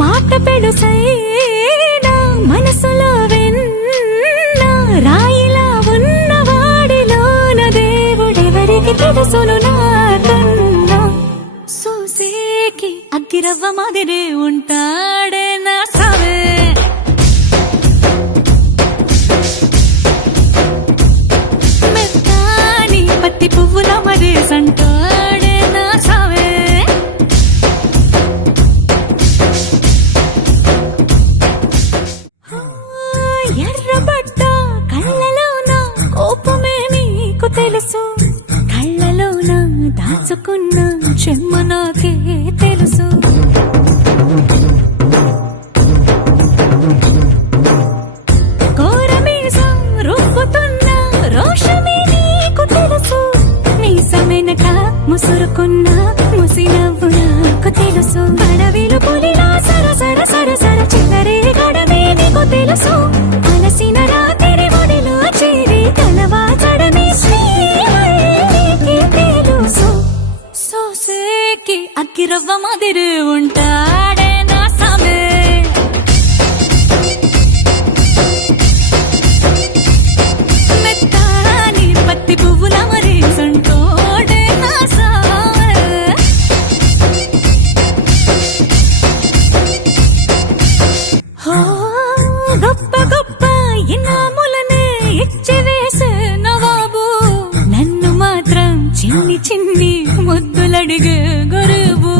మాట పెడుసైనా మనసులో వెన్న రాయిలా ఉన్నవాడిలోన దేవుడెవరికి తెలుసును నాకన్నా సూసేకి అగ్గిరవ్వ మాదిరే ఉంటాడే నా సావే మెత్తాని పత్తి పువ్వుల మరేసంటాడే నా సావే ఎర్రబడ్డ కళ్ళలోన కోపమే నీకు తెలుసు కళ్ళలోన దాచుకున్న చెమ్మ నాకే తెలుసు కోరమీసం రుబ్బుతున్న రోషమే నీకు తెలుసు మీసమెనక ముసురుకున్న ముసినవ్వు నాకు తెలుసు అడవిలు పులిలా సరసర సరసర చిల్లరే గడమే నీకు తెలుసు అలసిన రాత్రి ఒడిలో చేరి కలవాచడమే శ్రీకి తెలుసు సోసేకి అగ్గిరవ్వ మాదిరి ఉంటాడే నా సామే మెత్తాని పత్తి పువ్వుల మరేసంటోడే నా సామే గొప్ప గొప్ప ఇనాములనే ఇచ్చివేసే నవాబు నన్ను మాత్రం చిన్ని చిన్ని ముద్దులడిగే గురువు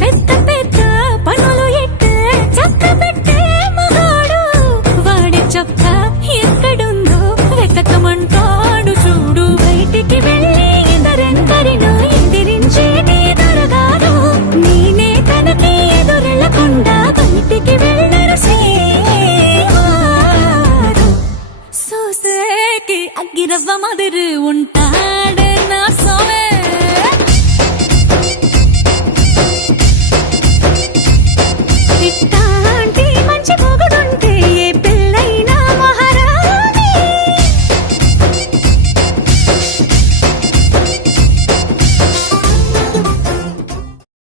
పెద్ద పెద్ద పనులు ఎట్టే చక్క పెట్టే మగాడు వాడి చొక్క ఎక్కడుందో వెతకమంటాడు చూడు బయటికి వెళ్ళి ఇద్దరెందరినో ఎదిరించేటి దొరగారు నేనే తనకి ఎదురెళ్ళకుండా బయటికి వెళ్ళరు శ్రీవారు సోసేకి అగ్గిరవ్వ మాదిరి ఉంటా